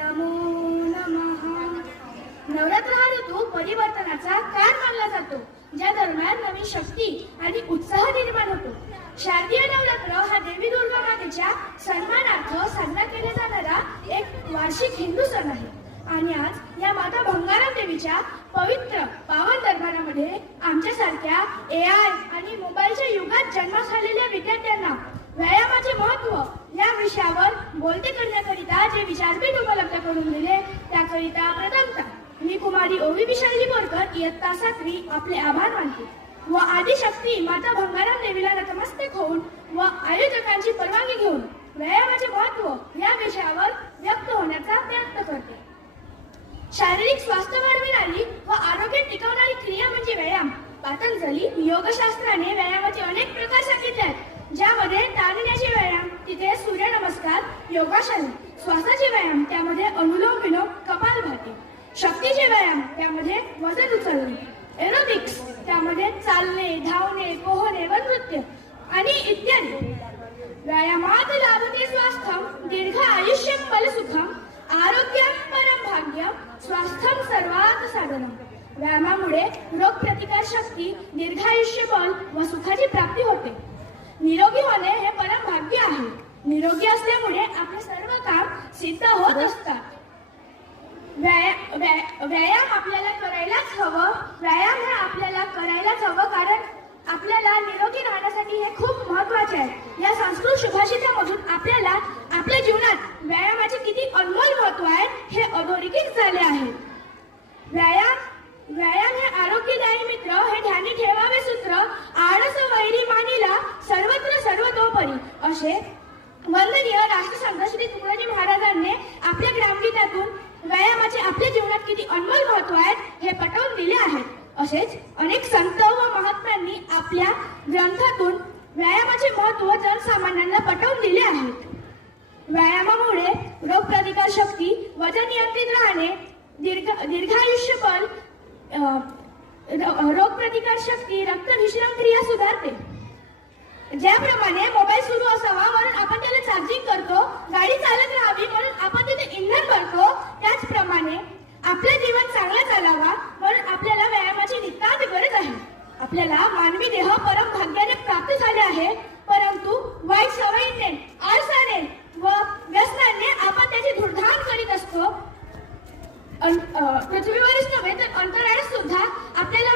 नमो नमः. नवरात्र हा ऋतू परिवर्तनाचा काळ मानला जातो, ज्या दरम्यान नवीन शक्ती आणि उत्साह निर्माण होतो. शारदीय नवरात्र हा देवी दुर्गा मातेच्या सन्मानार्थ साजरा केला जाणारा एक वार्षिक हिंदू सण आहे. आणि आज या माता भंगाराम देवीच्या पवित्र पावन दरबारामध्ये आमच्यासारख्या AI आणि मोबाईलच्या युगात जन्मास आलेल्या विद्यार्थ्यांना व्यायामाचे महत्त्व या विषयावर बोलते करण्याकरिता जे विचारपीठ उपलब्ध करून दिले त्याकरिता प्रथमतः मी कुमारी ओवी विशाली बोरकर इयत्ता 7वी आपले आभार मानते व आदिशक्ती माता भंगाराम देवीला नतमस्तक होऊन व आयोजकांची परवानगी घेऊन व्यायामाचे महत्त्व या विषयावर व्यक्त होण्याचा प्रयत्न करते. शारीरिक स्वास्थ्य वाढविणारी व आरोग्य टिकवणारी क्रिया म्हणजे व्यायाम. पतंजली योगशास्त्राने व्यायामाचे अनेक प्रकार सांगितले आहेत, ज्यामध्ये ताणण्याचे व्यायाम, तिथे सूर्यनमस्कार, योगासन, श्वासाचे व्यायाम, त्यामध्ये अनुलोम विलोम, कपालभाती, शक्तीचे व्यायाम, त्यामध्ये वजन उचलणे, एरोबिक्स, त्यामध्ये चालणे, धावणे, पोहणे व नृत्य आणि इत्यादी. व्यायामात लाभते स्वास्थ्यम दीर्घ आयुष्यम बलसुखम आरोग्यम परम भाग्यम स्वास्थ्यम सर्वात साधनम. व्यायामामुळे रोगप्रतिकार शक्ती, दीर्घायुष्य बल व सुखाची प्राप्ती होते. निरोगी होणे हे परम भाग्य आहे. निरोगी असल्यामुळे आपले सर्व काम सिद्ध होत असतात. व्यायाम आपल्याला करायलाच हवं. व्यायाम हे आपल्याला करायलाच हवं, कारण आपल्याला निरोगी राहण्यासाठी हे खूप महत्त्वाचे आहे. या संस्कृत सुभाषितामधून आपल्याला आपल्या जीवनात व्यायामाचे किती अनमोल महत्त्व आहे हे अधोरेखित झाले आहे. व्यायाम हे आरोग्यदायी मित्र, हे ध्यानी ठेवावे सूत्र, आळस वैरी मानिला सर्वत्र सर्वतोपरी असे वंदनीय राष्ट्रसंत श्री तुकडोजी महाराजांनी आपल्या ग्रामगीतातून व्यायामाचे आपल्या जीवनात किती अनमोल महत्त्व आहे हे पटवून दिले आहे. असेच अनेक संत व महात्म्यांनी आपल्या ग्रंथातून व्यायामाचे महत्त्व जनसामान्यांना पटवून दिले आहेत. व्यायामामुळे रोगप्रतिकार शक्ती, वजन नियंत्रित राहणे, दीर्घायुष्य बल, रोगप्रतिकार शक्ती, रक्तभिसरण क्रिया सुधारते. ज्याप्रमाणे मोबाईल सुरू असावा म्हणून आपण त्याला चार्जिंग करतो, गाडी चालत राहावी म्हणून आपण तिथे इंधन भरतो, त्याचप्रमाणे आपले जीवन चांगले चालावा म्हणून आपल्याला व्यायामाची नितांत गरज आहे. आपल्याला मानवी देह परम भाग्याने प्राप्त झाले आहे, परंतु वाईट सवयीने, आळसाने व व्यसनाने आपण त्याची धुळधाण करीत असतो. पृथ्वीवरच नव्हे तर अंतराळात सुद्धा आपल्याला